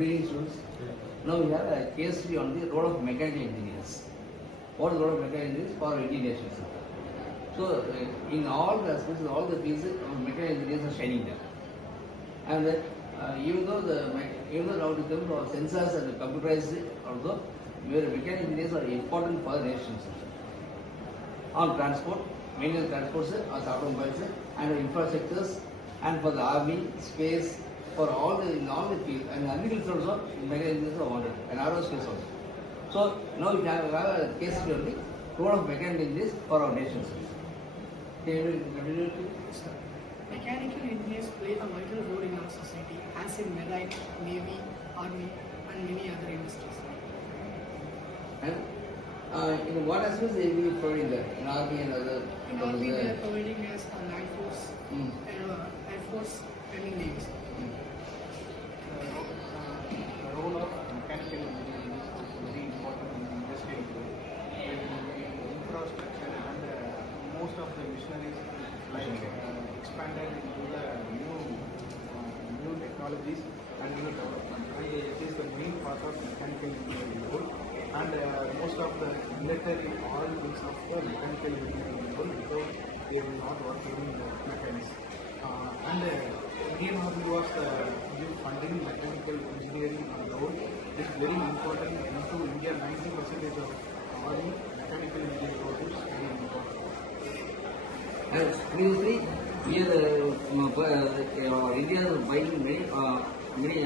Good evening, students. Now we have a case study on the role of mechanical engineers. What is the role of mechanical engineers for engineers? So, in all the aspects, all the fields, mechanical engineers are shining there. And even though now it comes to sensors and computerized, also, mechanical engineers are important for the nations. On transport, mainly transports, as automobiles, and infrastructures, and for the army, space, for in all the fields, and agriculture also, mechanical engineers are wanted, and aerospace also. So now we have a case study on the role of mechanical engineers for our nations. Can you continue? Mechanical engineers play a vital role in our society, as in marine, navy, army, and many other industries. And in what aspects they will be providing that? In army and other? In army, they are providing us a land force, air force, and in navies. The role of mechanical engineering is very important in the industrial growth. The infrastructure and most of the machineries expanded into the new technologies and new development. It is the main part of mechanical engineering role, and most of the military all wings of the mechanical engineering role, because they will not work in mechanics. And Indian Army was give funding mechanical engineering role. It is very important into India. 90% of Army mechanical engineering role is very important. And previously, here India is buying many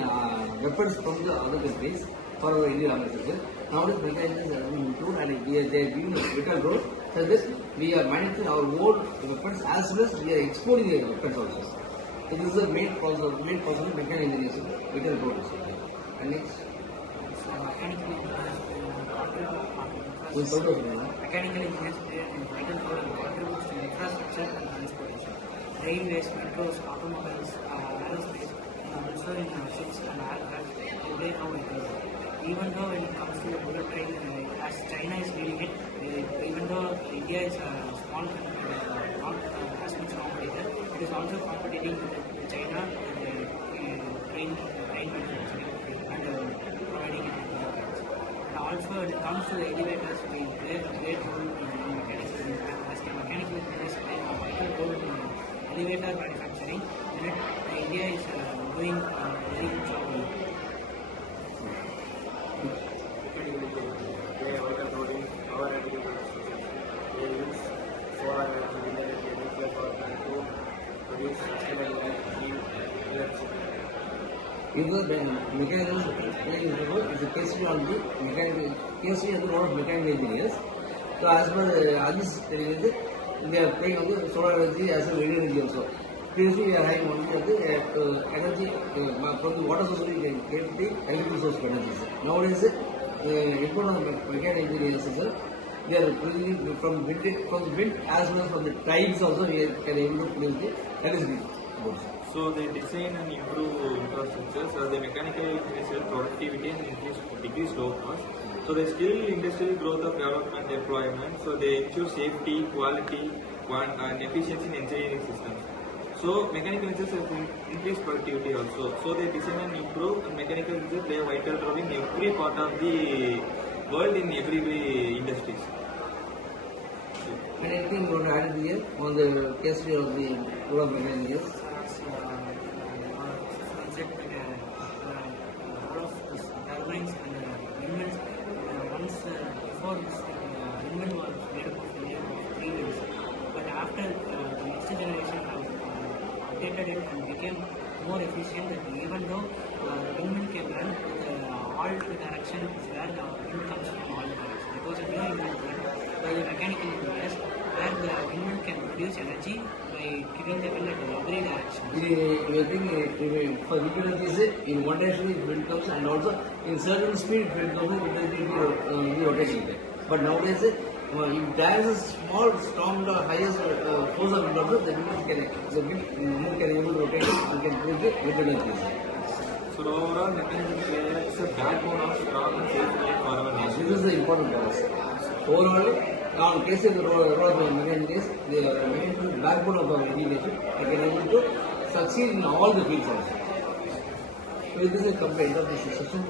weapons from the other countries for our Indian agriculture. Nowadays, mechanical engineers have been improved, and they are giving a vital role. So this, we are manufacturing our own weapons as well as we are exporting the weapons also. So this is the main cause of mechanical engineers vital role. And next, Mechanical engineers mechanical engineers play a vital role and contributes to infrastructure and transportation. Railways, metros, automobiles, aerospace, and also in ships and aircraft, they play a vital role. Even though when it comes to the bullet train, as China is leading it, even though India is a small country, not as much competitor, it is also competing with China in train manufacturing and providing it. And also when it comes to the elevators, we play a great role in mechanical engineering. As mechanical engineers play a vital role in elevator manufacturing, and India is doing a very good job in it. They are vital role in our agriculture systems. They use solar energy, wind energy, nuclear power plant to produce sustainable clean electricity. If the mechanical is a case study on the mechanical case study on the role of mechanical engineers. So as per Ajit's telling us, they are playing on the solar energy as well as wind energy also. Previously we are having only the energy from the water source we can get the electrical source of energy. Nowadays important of mechanical engineers is they are producing from wind as well as from the tides also we can able to produce the electricity. So they design and improve infrastructure. So the mechanical engineers help productivity and decrease low cost. So they skill industrial growth of development employment. So they ensure safety, quality, and efficiency in engineering systems. So mechanical engineers have increased productivity also. So they design and improve, and mechanical engineers play a vital role in every part of the world, in every industries. Anything you want to add here on the case study of the role of mechanical engineers? All of this turbines and windmills, once before this windmill was made up of only 3 wheels, but after the next generation have updated it and became more efficient, that even though the windmill can run with all directions where the wind comes from all directions, because a new invention by the mechanical engineers where the windmill can produce energy by giving the wind at every direction. You think for utilities in one direction if wind comes, and also in certain speed if wind comes it will be rotating. But nowadays if there is a small, strong, highest force of wind also, the wind can able to rotate and can produce the wind energy. So overall, mechanical engineering is a backbone of strong and safe life for our nation. This is the important for us. Overall, now in case of the role of mechanical engineers, they are the backbone of our education. They can able to succeed in all the fields also. So this is come to the end of this session.